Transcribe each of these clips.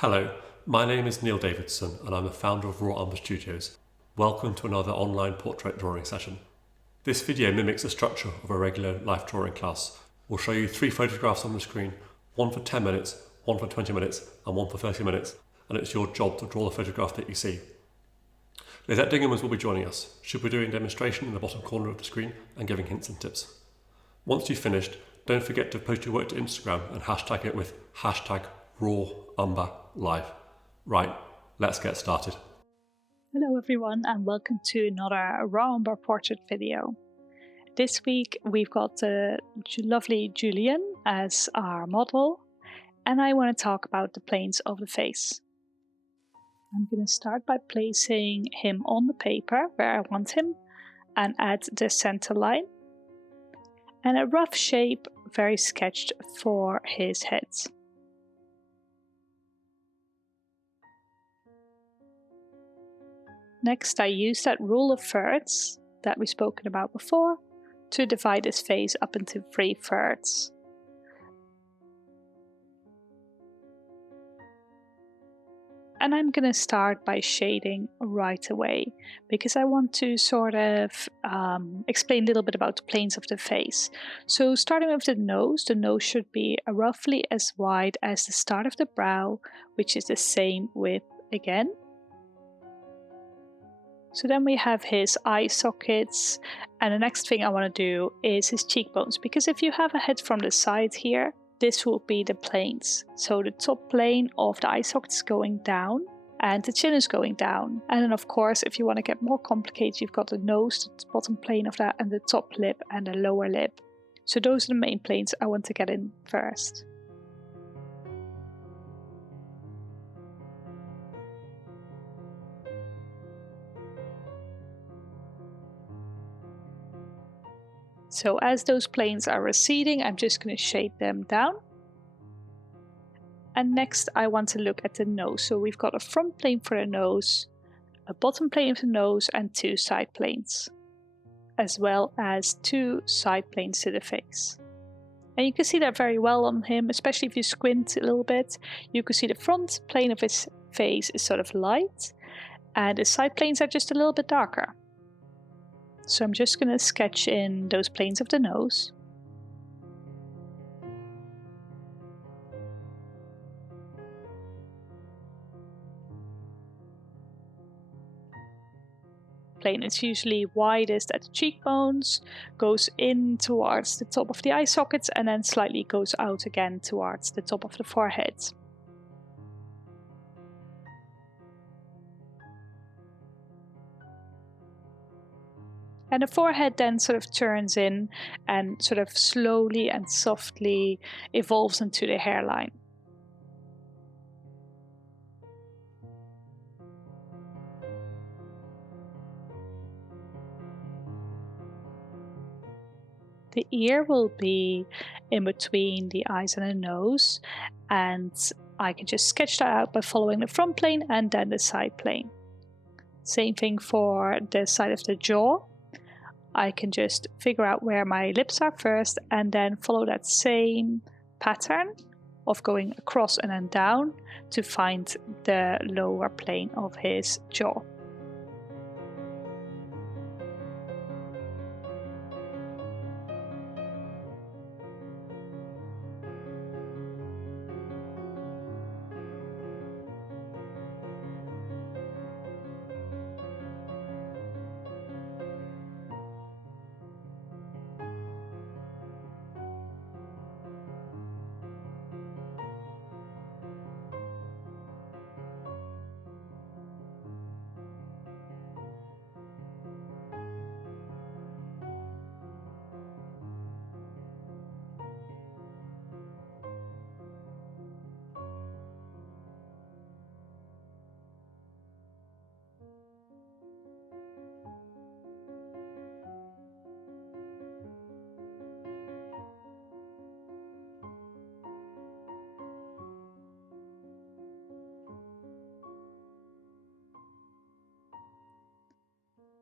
Hello, my name is Neil Davidson and I'm the founder of Raw Umber Studios. Welcome to another online portrait drawing session. This video mimics the structure of a regular life drawing class. We'll show you 3 photographs on the screen, one for 10 minutes, one for 20 minutes and one for 30 minutes, and it's your job to draw the photograph that you see. Lizet will be joining us. She'll be doing a demonstration in the bottom corner of the screen and giving hints and tips. Once you've finished, don't forget to post your work to Instagram and hashtag it with #RawUmberLive. Right, let's get started. Hello everyone and welcome to another Raw Umber portrait video. This week we've got the lovely Julian as our model and I want to talk about the planes of the face. I'm going to start by placing him on the paper where I want him and add the center line and a rough shape very sketched for his head. Next I use that rule of thirds that we've spoken about before to divide his face up into 3 thirds. And I'm going to start by shading right away because I want to sort of explain a little bit about the planes of the face. So starting with the nose should be roughly as wide as the start of the brow, which is the same width again. So then we have his eye sockets, and the next thing I want to do is his cheekbones, because if you have a head from the side here, this will be the planes. So the top plane of the eye socket is going down and the chin is going down. And then of course, if you want to get more complicated, you've got the nose, the bottom plane of that, and the top lip and the lower lip. So those are the main planes I want to get in first. So as those planes are receding, I'm just going to shade them down. And next I want to look at the nose. So we've got a front plane for the nose, a bottom plane of the nose and 2 side planes, as well as 2 side planes to the face. And you can see that very well on him, especially if you squint a little bit. You can see the front plane of his face is sort of light and the side planes are just a little bit darker. So I'm just going to sketch in those planes of the nose. Plane is usually widest at the cheekbones, goes in towards the top of the eye sockets and then slightly goes out again towards the top of the forehead. And the forehead then sort of turns in and sort of slowly and softly evolves into the hairline. The ear will be in between the eyes and the nose, and I can just sketch that out by following the front plane and then the side plane. Same thing for the side of the jaw. I can just figure out where my lips are first and then follow that same pattern of going across and then down to find the lower plane of his jaw.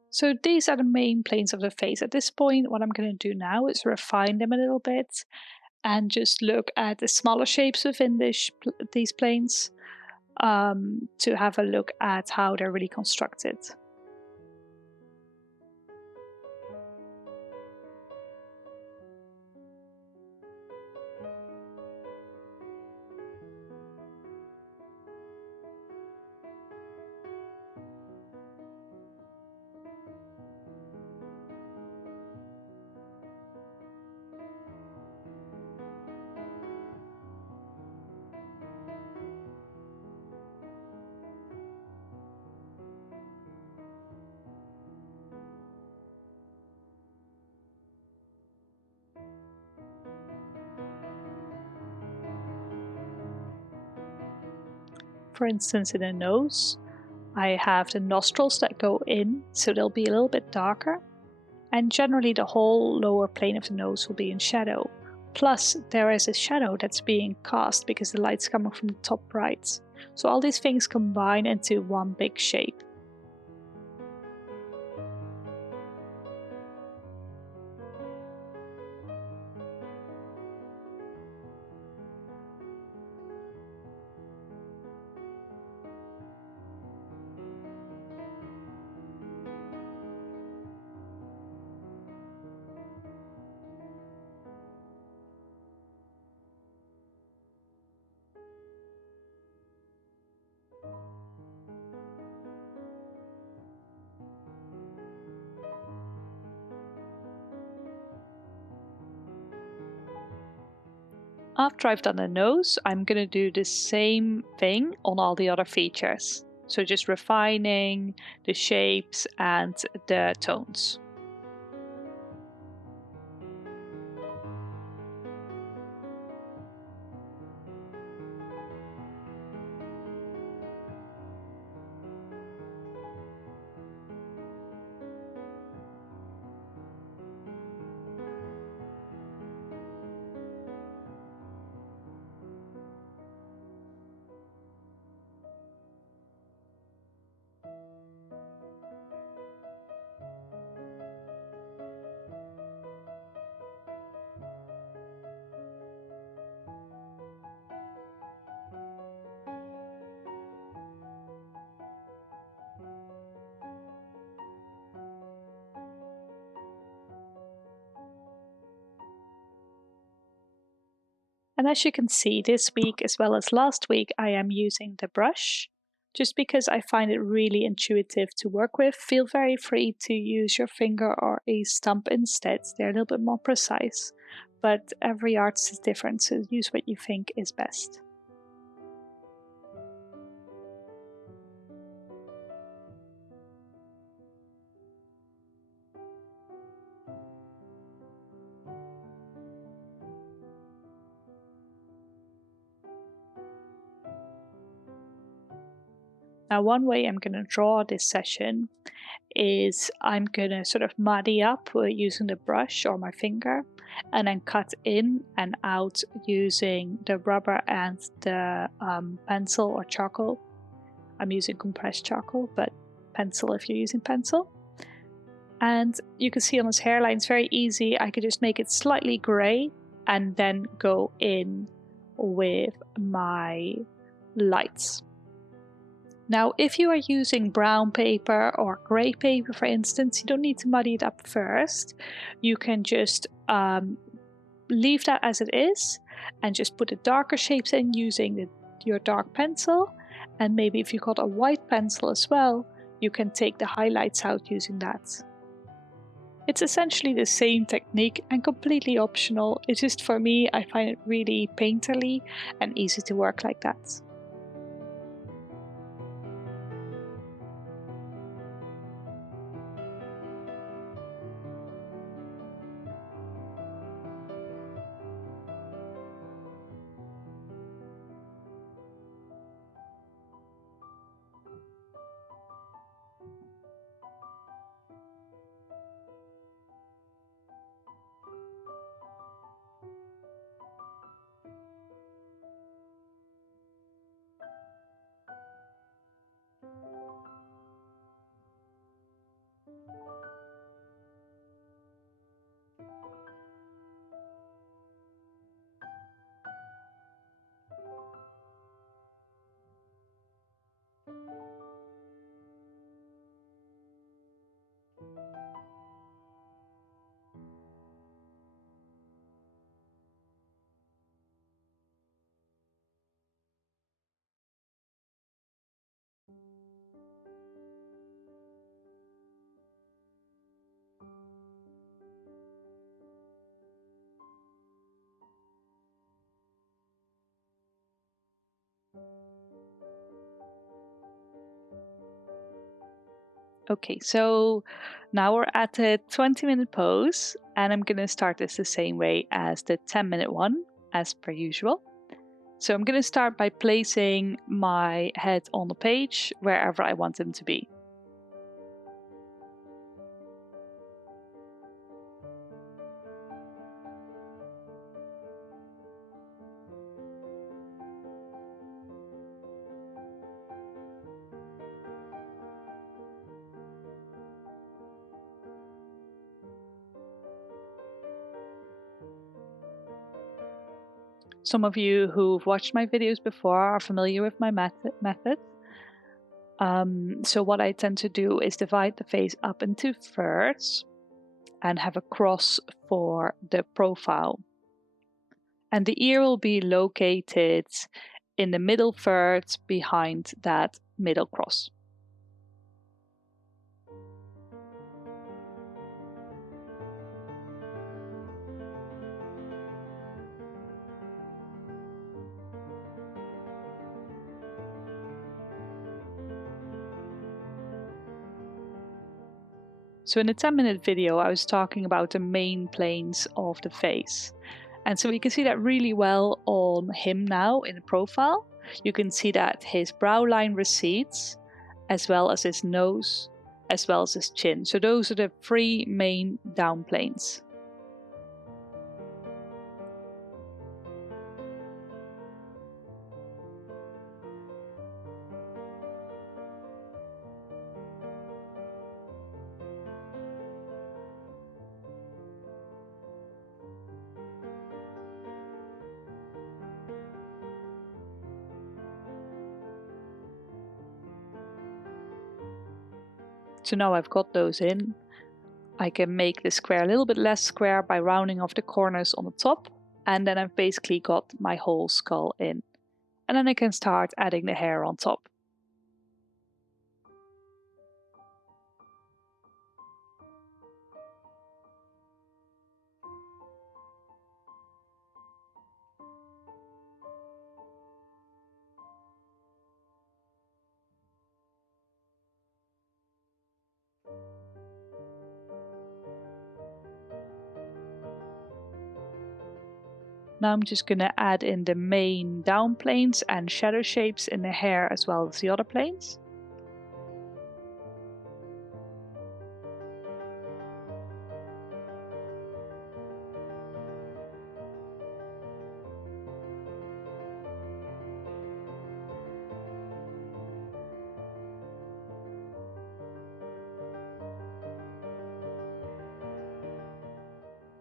So these are the main planes of the face. At this point, what I'm going to do now is refine them a little bit and just look at the smaller shapes within these planes. to have a look at how they're really constructed. For instance, in the nose, I have the nostrils that go in, so they'll be a little bit darker. And generally the whole lower plane of the nose will be in shadow. Plus, there is a shadow that's being cast because the light's coming from the top right. So all these things combine into one big shape. After I've done the nose, I'm going to do the same thing on all the other features. So just refining the shapes and the tones. And as you can see, this week as well as last week, I am using the brush just because I find it really intuitive to work with. Feel very free to use your finger or a stump instead. They're a little bit more precise, but every artist is different, so use what you think is best. Now, one way I'm going to draw this session is I'm going to sort of muddy up using the brush or my finger, and then cut in and out using the rubber and the pencil or charcoal. I'm using compressed charcoal, but pencil if you're using pencil. And you can see on this hairline, it's very easy. I could just make it slightly gray and then go in with my lights. Now, if you are using brown paper or gray paper, for instance, you don't need to muddy it up first. You can just leave that as it is and just put the darker shapes in using your dark pencil. And maybe if you got a white pencil as well, you can take the highlights out using that. It's essentially the same technique and completely optional. It's just for me, I find it really painterly and easy to work like that. Okay, so now we're at the 20-minute pose, and I'm going to start this the same way as the 10-minute one, as per usual. So I'm going to start by placing my head on the page wherever I want them to be. Some of you who've watched my videos before are familiar with my method. So what I tend to do is divide the face up into thirds and have a cross for the profile. And the ear will be located in the middle third behind that middle cross. So in the 10-minute video, I was talking about the main planes of the face. And so we can see that really well on him now in the profile. You can see that his brow line recedes, as well as his nose, as well as his chin. So those are the three main down planes. So now I've got those in. I can make the square a little bit less square by rounding off the corners on the top, and then I've basically got my whole skull in. And then I can start adding the hair on top. Now I'm just going to add in the main down planes and shadow shapes in the hair as well as the other planes.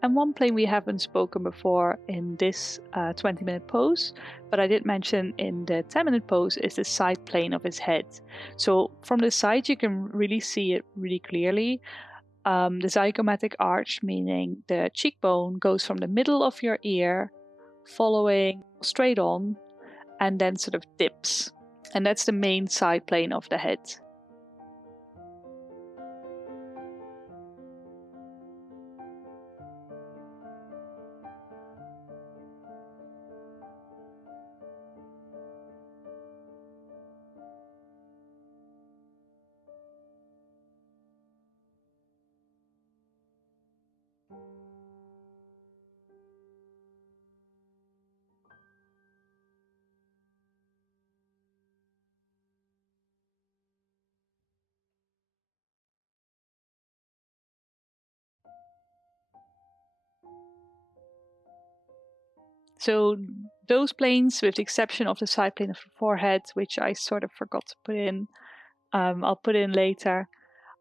And one plane we haven't spoken before in this 20-minute pose, but I did mention in the 10-minute pose, is the side plane of his head. So from the side you can really see it really clearly. The zygomatic arch, meaning the cheekbone, goes from the middle of your ear, following straight on, and then sort of dips. And that's the main side plane of the head. So those planes, with the exception of the side plane of the forehead, which I sort of forgot to put in, I'll put in later,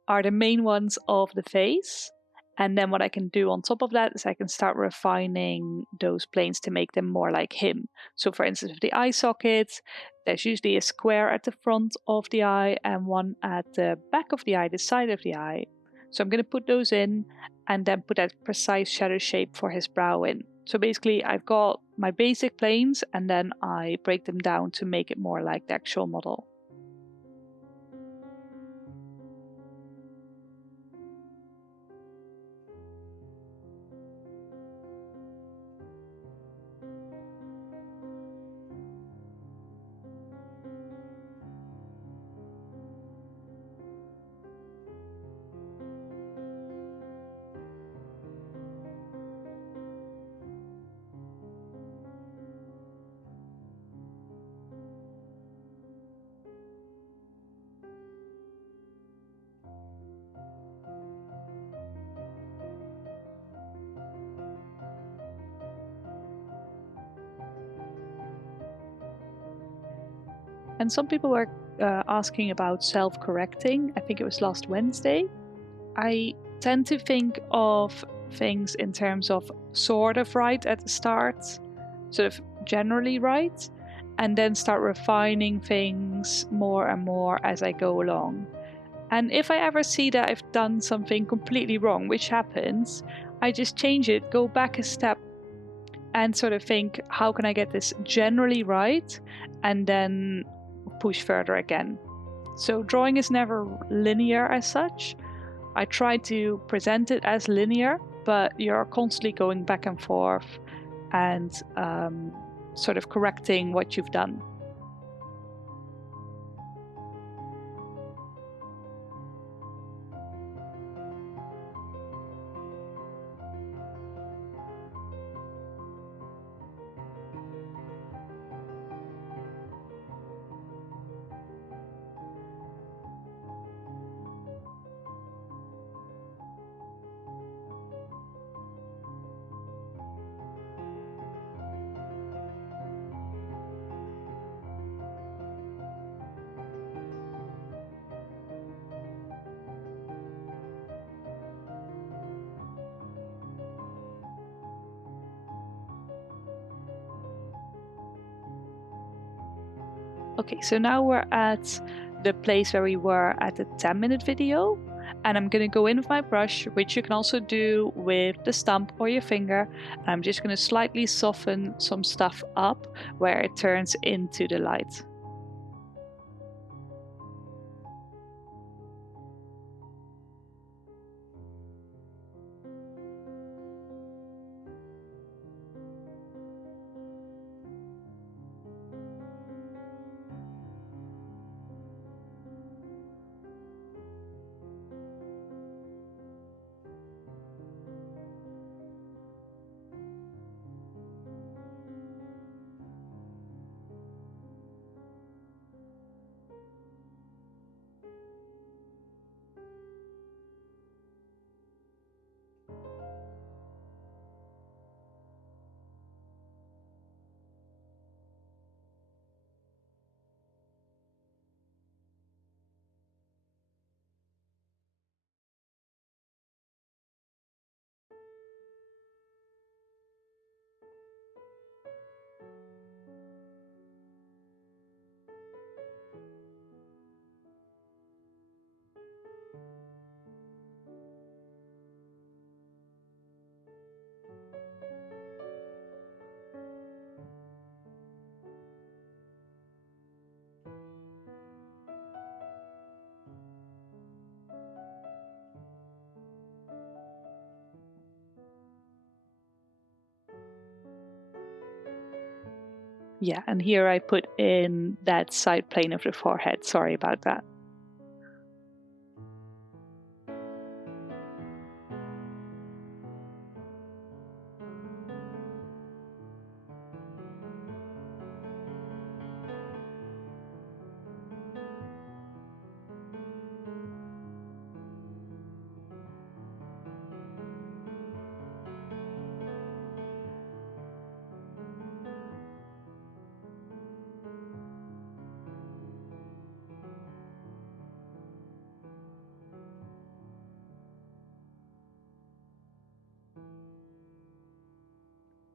are the main ones of the face. And then what I can do on top of that is I can start refining those planes to make them more like him. So for instance, with the eye socket, there's usually a square at the front of the eye and one at the back of the eye, the side of the eye. So I'm going to put those in and then put that precise shadow shape for his brow in. So basically I've got my basic planes and then I break them down to make it more like the actual model. And some people were asking about self-correcting. I think it was last Wednesday. I tend to think of things in terms of sort of right at the start, sort of generally right, and then start refining things more and more as I go along. And if I ever see that I've done something completely wrong, which happens, I just change it, go back a step, and sort of think, how can I get this generally right? And then push further again. So drawing is never linear as such. I try to present it as linear, but you're constantly going back and forth and sort of correcting what you've done. Okay, so now we're at the place where we were at the 10-minute video, and I'm gonna go in with my brush, which you can also do with the stump or your finger. And I'm just gonna slightly soften some stuff up where it turns into the light. Yeah, and here I put in that side plane of the forehead. Sorry about that.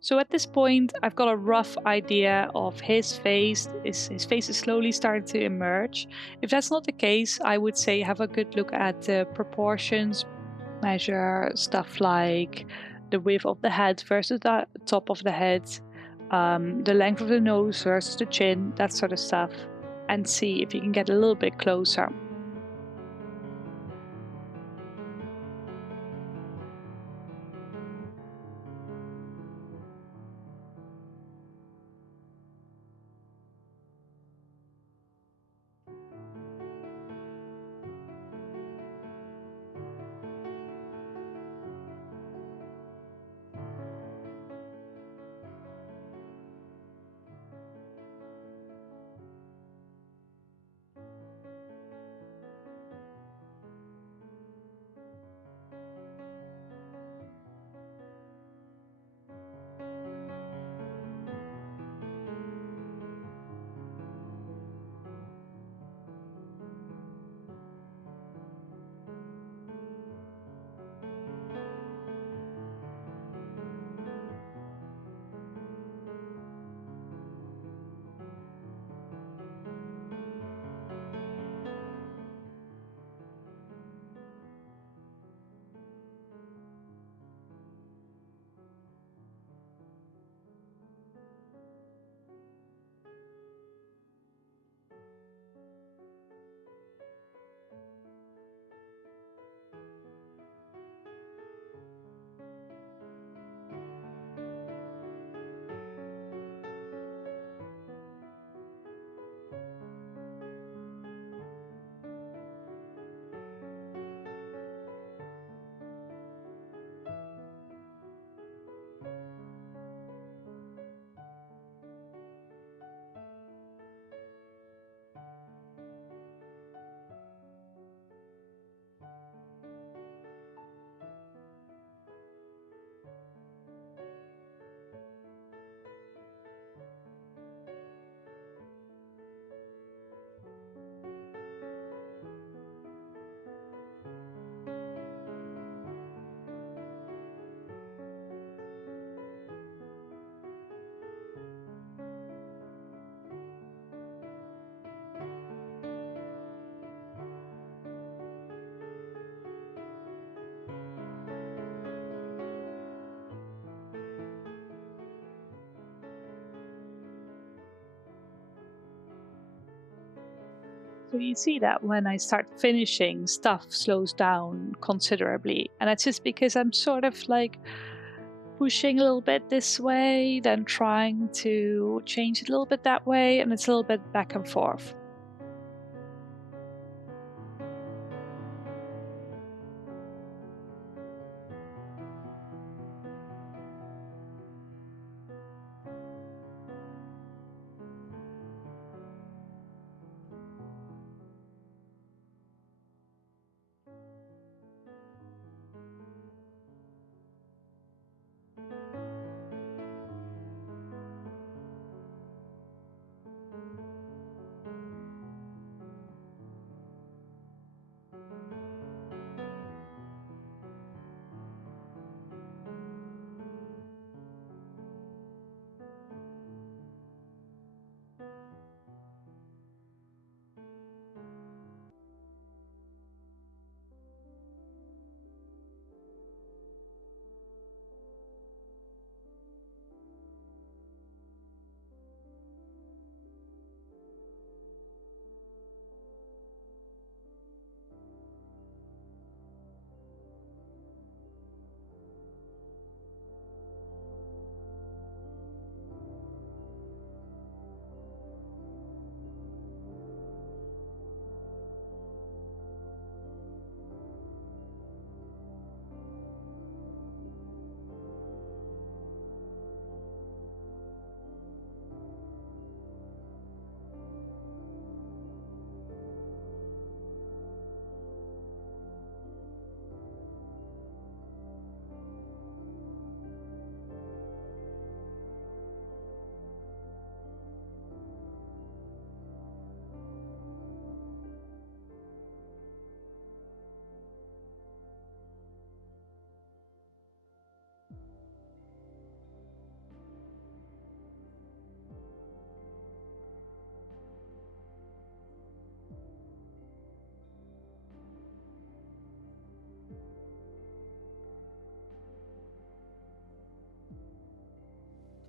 So at this point, I've got a rough idea of his face. His face is slowly starting to emerge. If that's not the case, I would say have a good look at the proportions, measure stuff like the width of the head versus the top of the head, the length of the nose versus the chin, that sort of stuff, and see if you can get a little bit closer. So you see that when I start finishing, stuff slows down considerably. And that's just because I'm sort of like pushing a little bit this way, then trying to change it a little bit that way, and it's a little bit back and forth.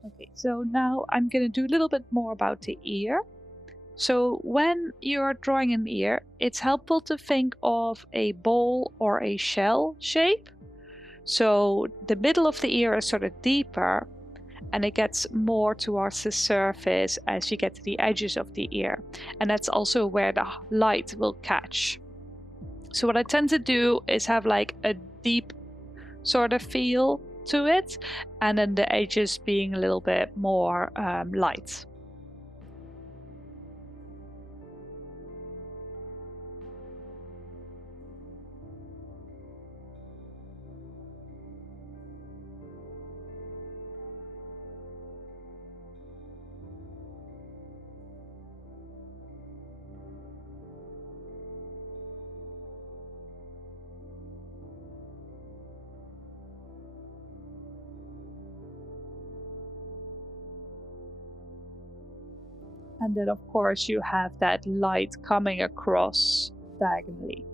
Okay, so now I'm going to do a little bit more about the ear. So when you're drawing an ear, it's helpful to think of a bowl or a shell shape. So the middle of the ear is sort of deeper and it gets more towards the surface as you get to the edges of the ear. And that's also where the light will catch. So what I tend to do is have like a deep sort of feel to it, and then the edges being a little bit more light. And then of course you have that light coming across diagonally.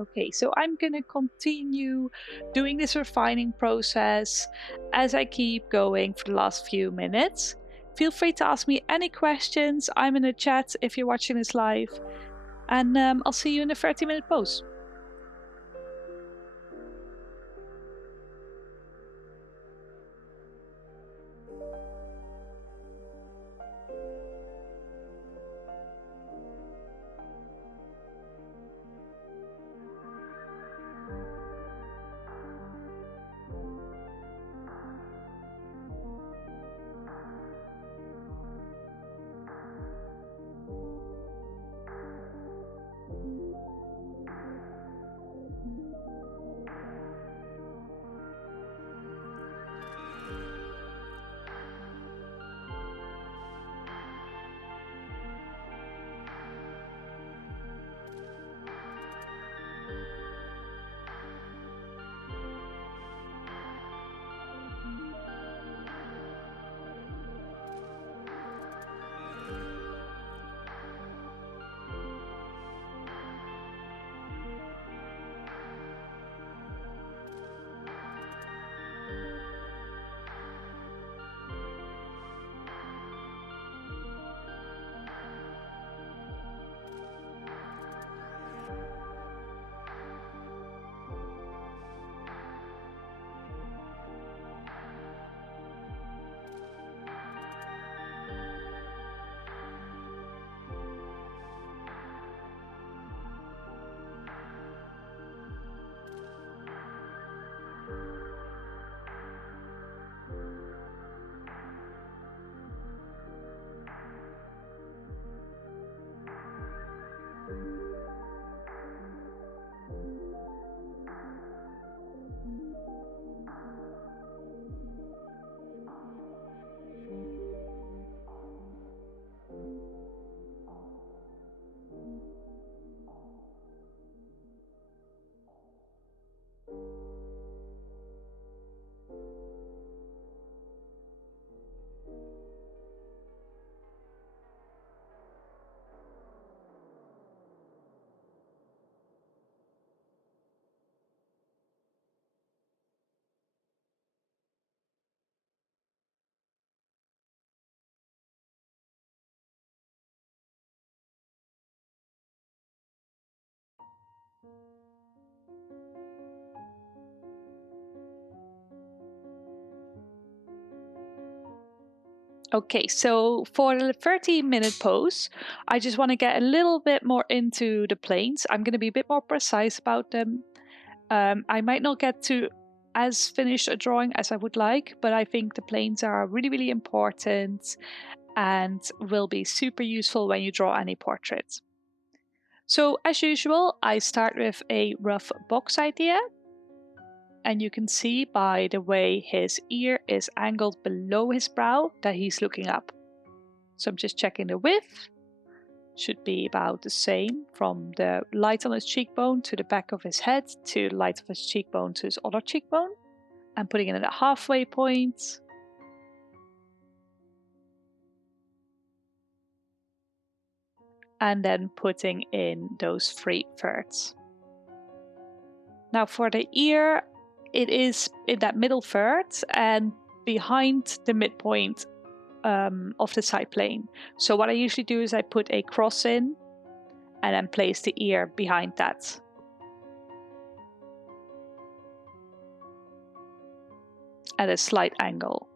Okay, so I'm gonna continue doing this refining process as I keep going for the last few minutes. Feel free to ask me any questions. I'm in the chat if you're watching this live, and I'll see you in the 30-minute pose. Okay, so for the 30-minute pose, I just want to get a little bit more into the planes. I'm going to be a bit more precise about them. I might not get to as finished a drawing as I would like, but I think the planes are really, really important and will be super useful when you draw any portrait. So as usual, I start with a rough box idea. And you can see by the way his ear is angled below his brow that he's looking up. So I'm just checking the width. Should be about the same from the light on his cheekbone to the back of his head to the light of his cheekbone to his other cheekbone. I'm putting it at a halfway point. And then putting in those 3 thirds. Now for the ear, it is in that middle third and behind the midpoint of the side plane. So what I usually do is I put a cross in and then place the ear behind that. At a slight angle.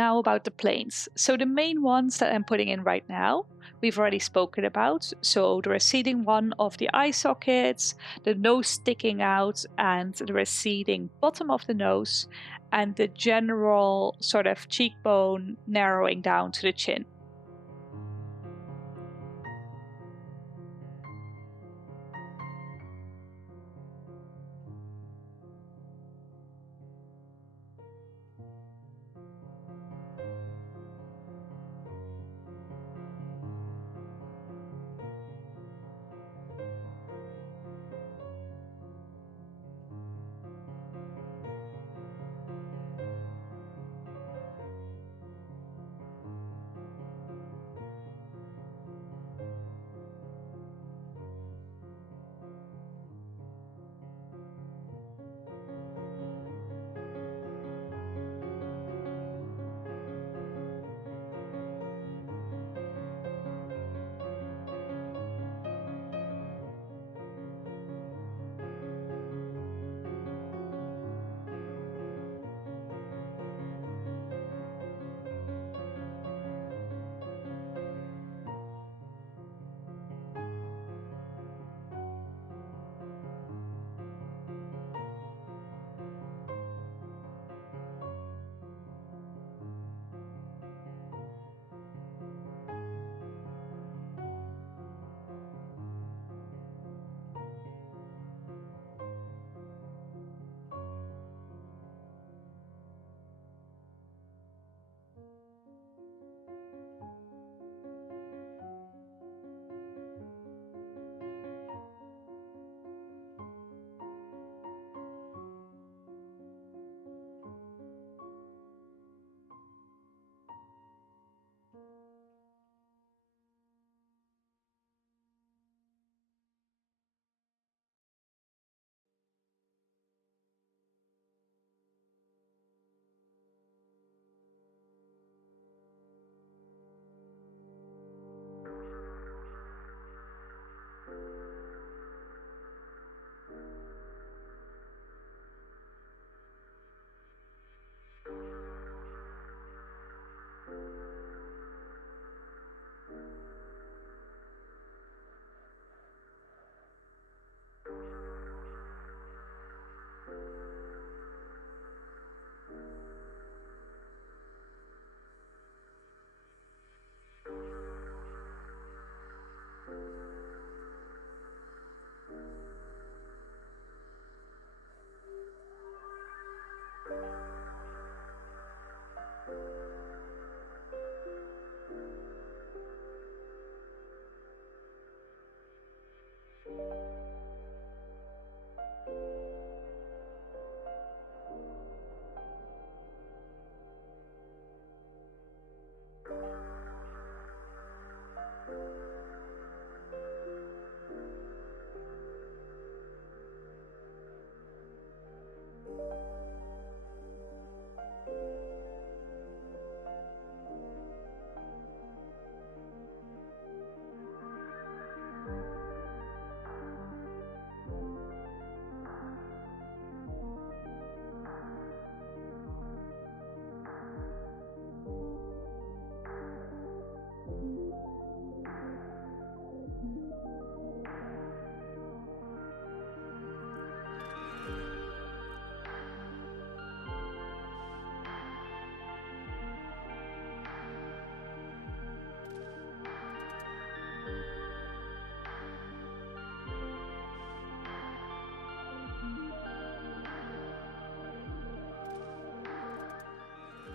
now about the planes. So the main ones that I'm putting in right now, we've already spoken about. So the receding one of the eye sockets, the nose sticking out, and the receding bottom of the nose, and the general sort of cheekbone narrowing down to the chin.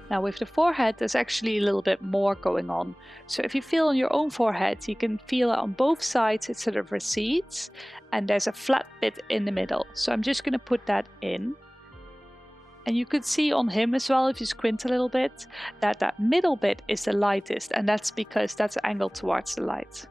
Now with the forehead, there's actually a little bit more going on. So if you feel on your own forehead, you can feel it on both sides, it sort of recedes, and there's a flat bit in the middle. So I'm just going to put that in. And you could see on him as well, if you squint a little bit, that that middle bit is the lightest, and that's because that's angled towards the light.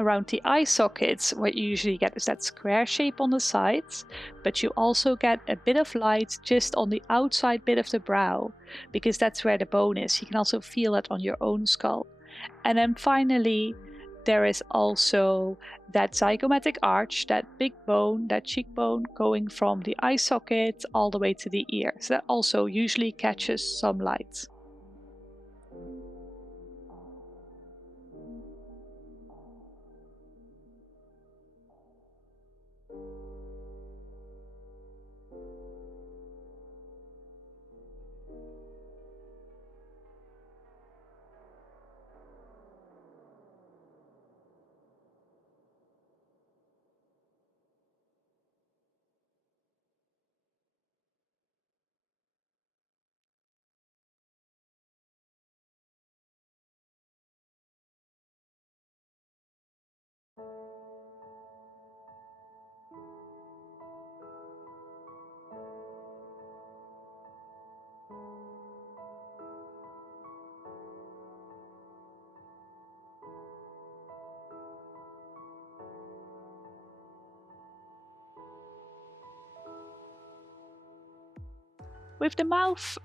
Around the eye sockets, what you usually get is that square shape on the sides, but you also get a bit of light just on the outside bit of the brow, because that's where the bone is. You can also feel it on your own skull. And then finally, there is also that zygomatic arch, that big bone, that cheekbone going from the eye socket all the way to the ear. So that also usually catches some light. With the mouth,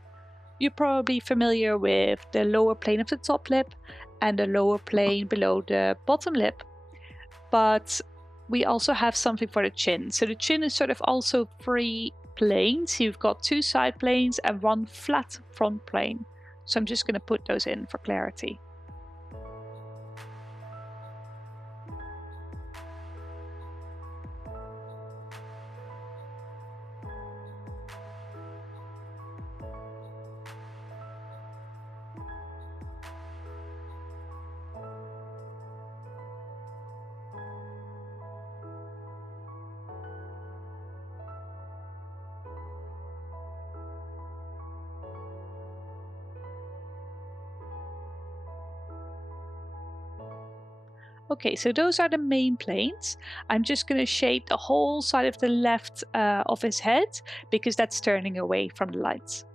you're probably familiar with the lower plane of the top lip and the lower plane below the bottom lip. But we also have something for the chin. So the chin is sort of also 3 planes. You've got 2 side planes and 1 flat front plane. So I'm just going to put those in for clarity. Okay, so those are the main planes. I'm just going to shape the whole side of the left of his head because that's turning away from the lights.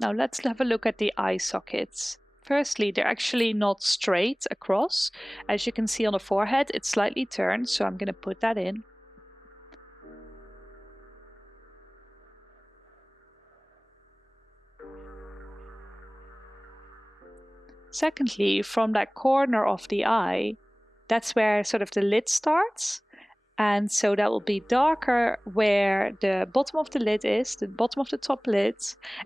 Now let's have a look at the eye sockets. Firstly, they're actually not straight across. As you can see on the forehead, it's slightly turned, so I'm going to put that in. Secondly, from that corner of the eye, that's where sort of the lid starts. And so that will be darker where the bottom of the lid is, the bottom of the top lid,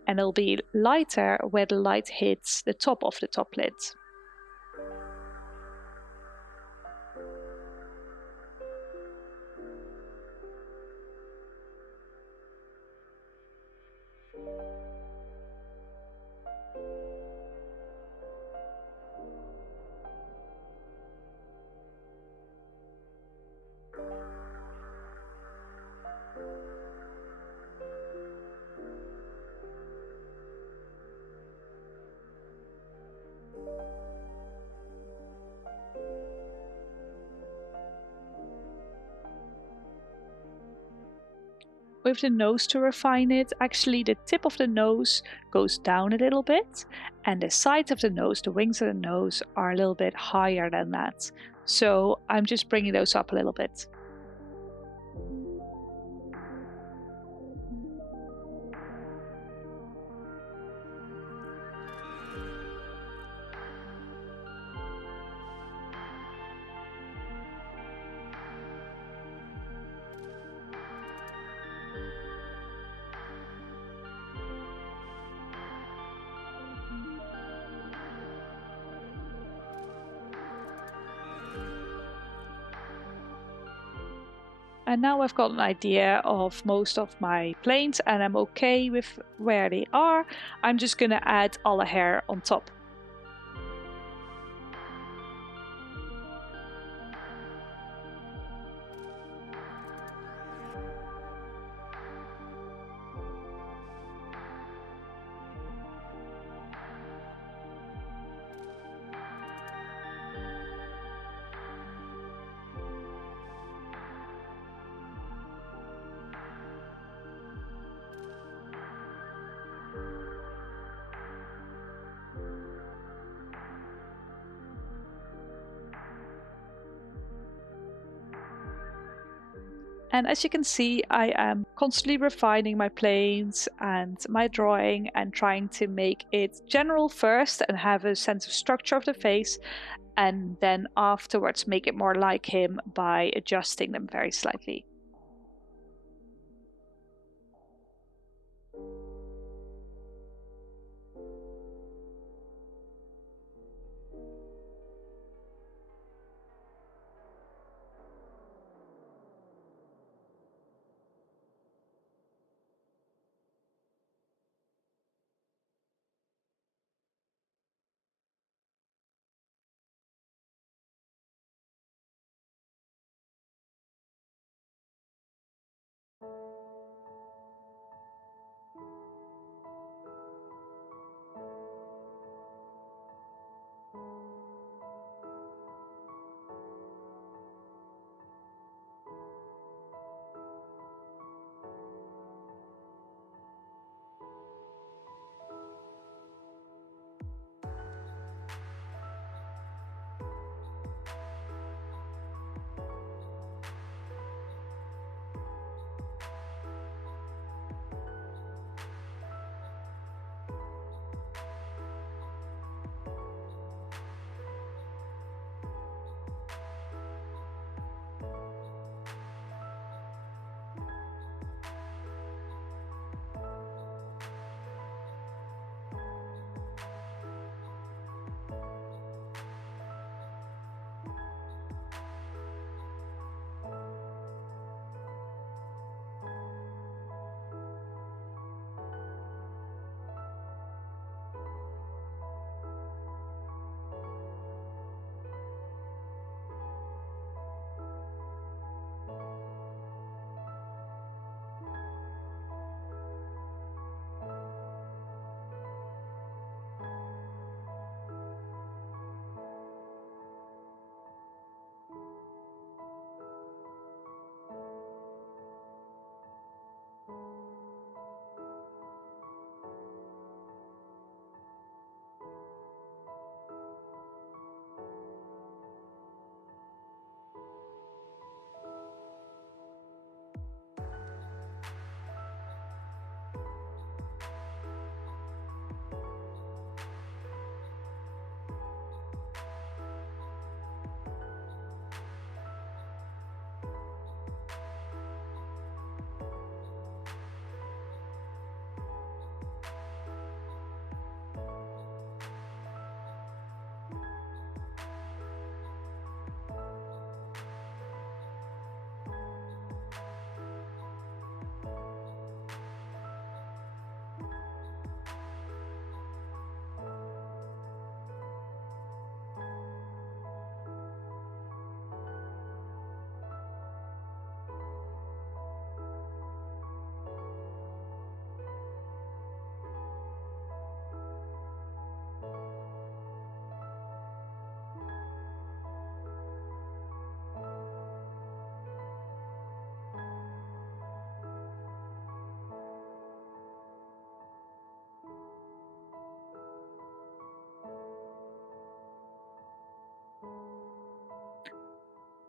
and it'll be lighter where the light hits the top of the top lid. With the nose to refine it, actually the tip of the nose goes down a little bit and the sides of the nose, the wings of the nose, are a little bit higher than that. So I'm just bringing those up a little bit. And now I've got an idea of most of my planes and I'm okay with where they are. I'm just gonna add all the hair on top. And as you can see, I am constantly refining my planes and my drawing and trying to make it general first and have a sense of structure of the face, and then afterwards make it more like him by adjusting them very slightly.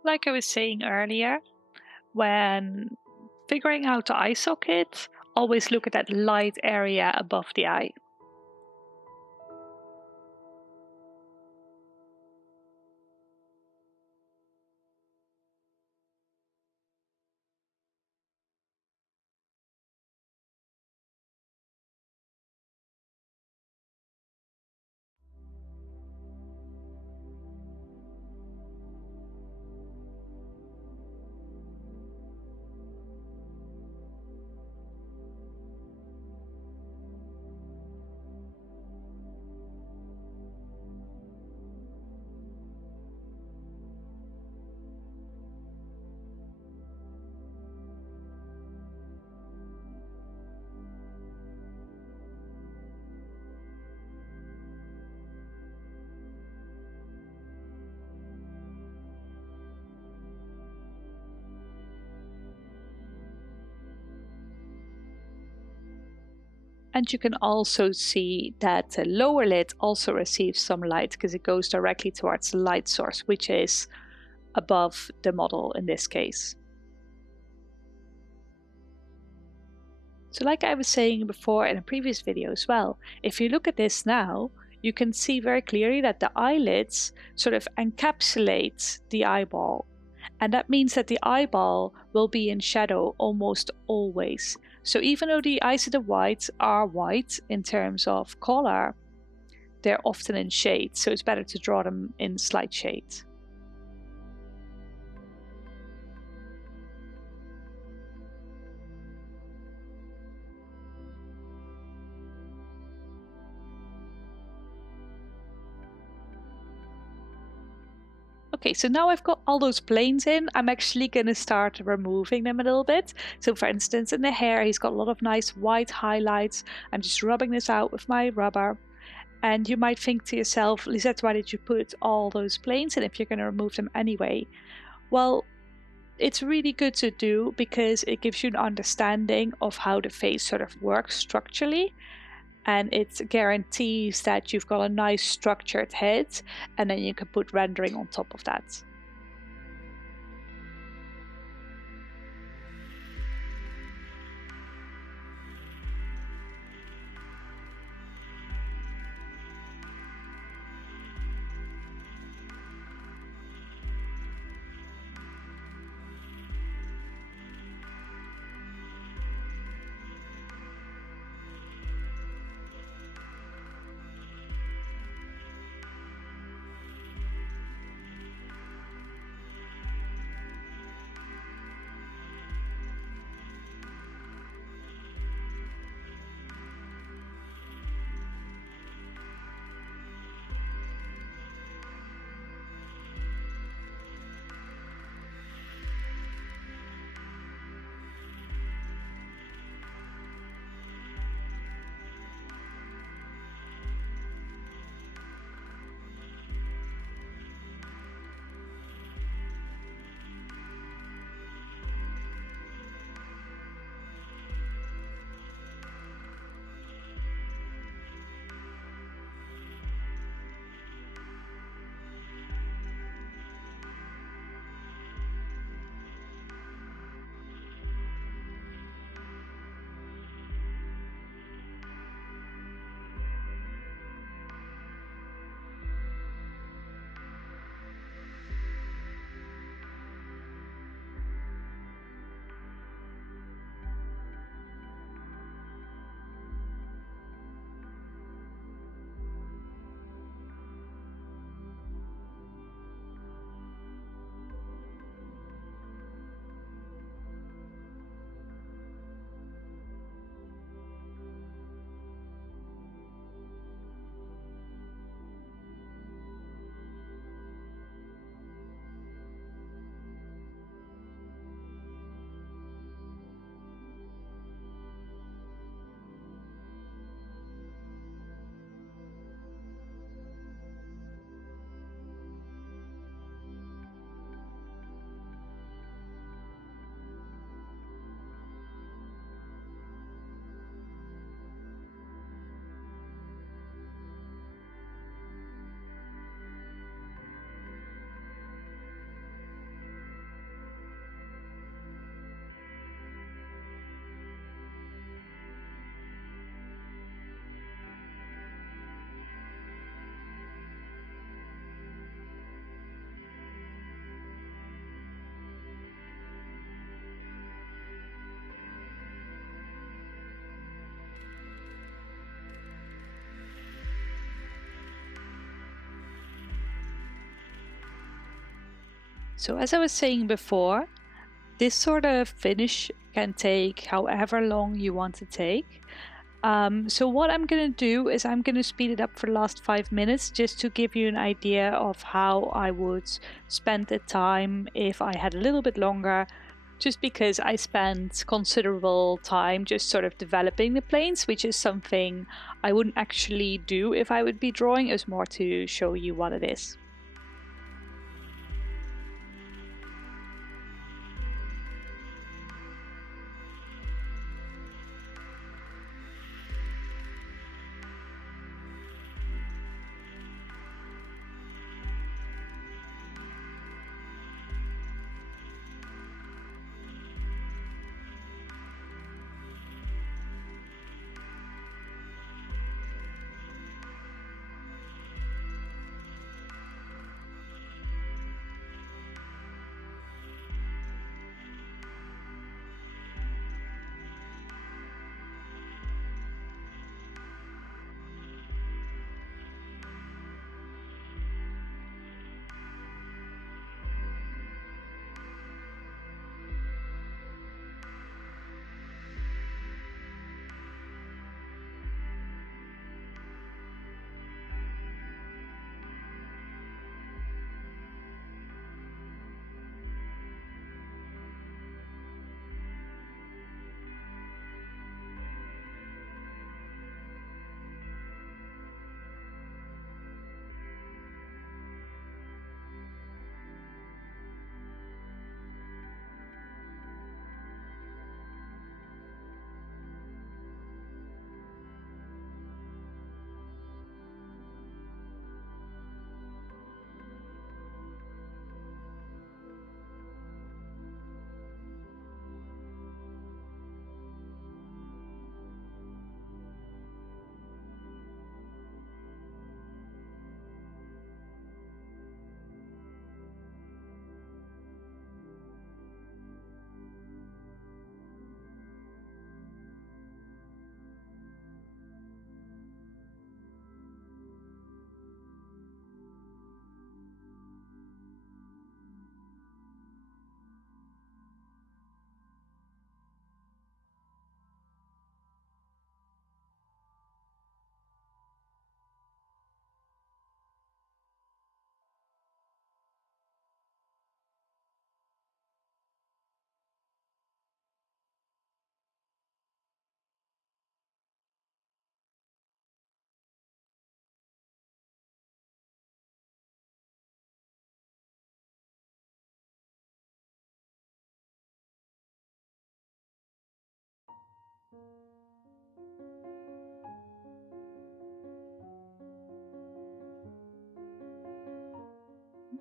like I was saying earlier, when figuring out the eye socket, always look at that light area above the eye. And you can also see that the lower lid also receives some light because it goes directly towards the light source, which is above the model in this case. So like I was saying before in a previous video as well, if you look at this now, you can see very clearly that the eyelids sort of encapsulate the eyeball. And that means that the eyeball will be in shadow almost always. So even though the eyes of the whites are white in terms of color, they're often in shade. So it's better to draw them in slight shade. Okay, so now I've got all those planes in, I'm actually going to start removing them a little bit. So for instance, in the hair, he's got a lot of nice white highlights. I'm just rubbing this out with my rubber. And you might think to yourself, Lizet, why did you put all those planes in if you're going to remove them anyway? Well, it's really good to do because it gives you an understanding of how the face sort of works structurally. And it guarantees that you've got a nice structured head, and then you can put rendering on top of that. So as I was saying before, this sort of finish can take however long you want to take. So what I'm going to do is I'm going to speed it up for the last 5 minutes just to give you an idea of how I would spend the time if I had a little bit longer, just because I spent considerable time just sort of developing the planes, which is something I wouldn't actually do if I would be drawing. It's more to show you what it is.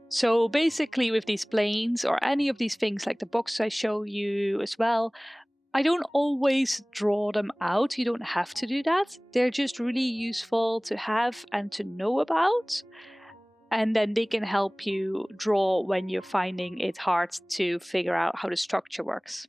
So basically with these planes or any of these things like the boxes I show you as well, I don't always draw them out. You don't have to do that. They're just really useful to have and to know about. And then they can help you draw when you're finding it hard to figure out how the structure works.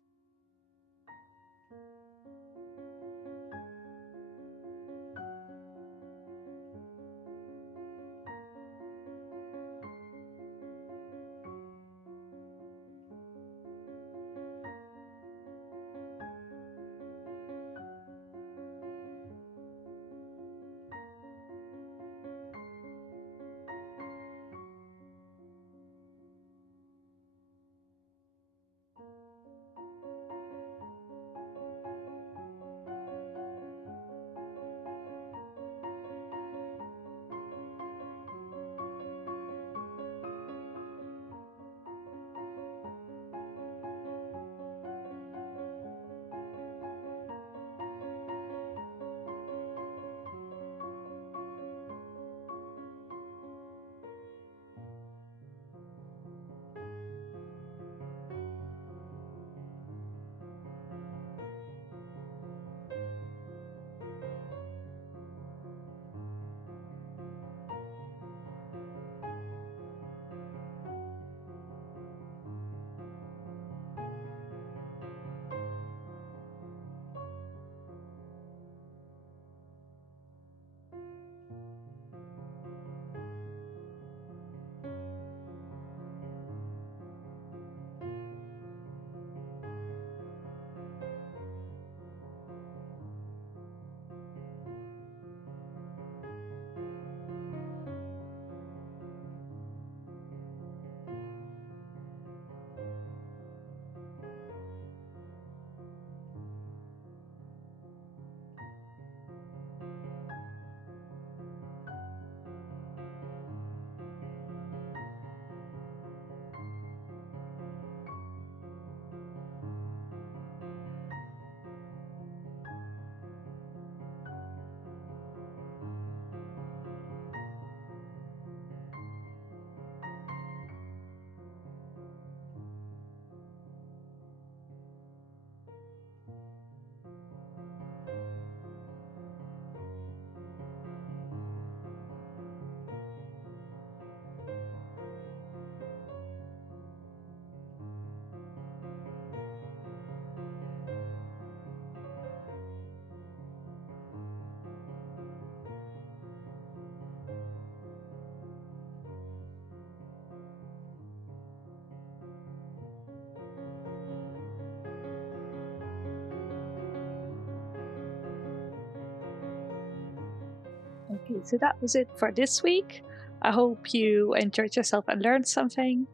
Okay, so that was it for this week. I hope you enjoyed yourself and learned something.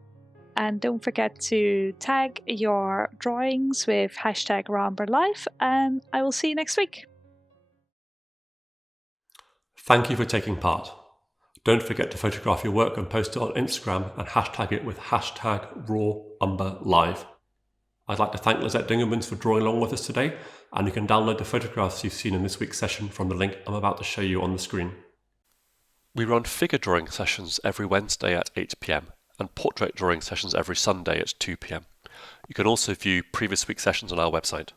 And don't forget to tag your drawings with hashtag #RoundBirdLife, and I will see you next week. Thank you for taking part. Don't forget to photograph your work and post it on Instagram and hashtag it with hashtag #RawUmberLive. I'd like to thank Lizet Dingemans for drawing along with us today, and you can download the photographs you've seen in this week's session from the link I'm about to show you on the screen. We run figure drawing sessions every Wednesday at 8 p.m. and portrait drawing sessions every Sunday at 2 p.m. You can also view previous week's sessions on our website.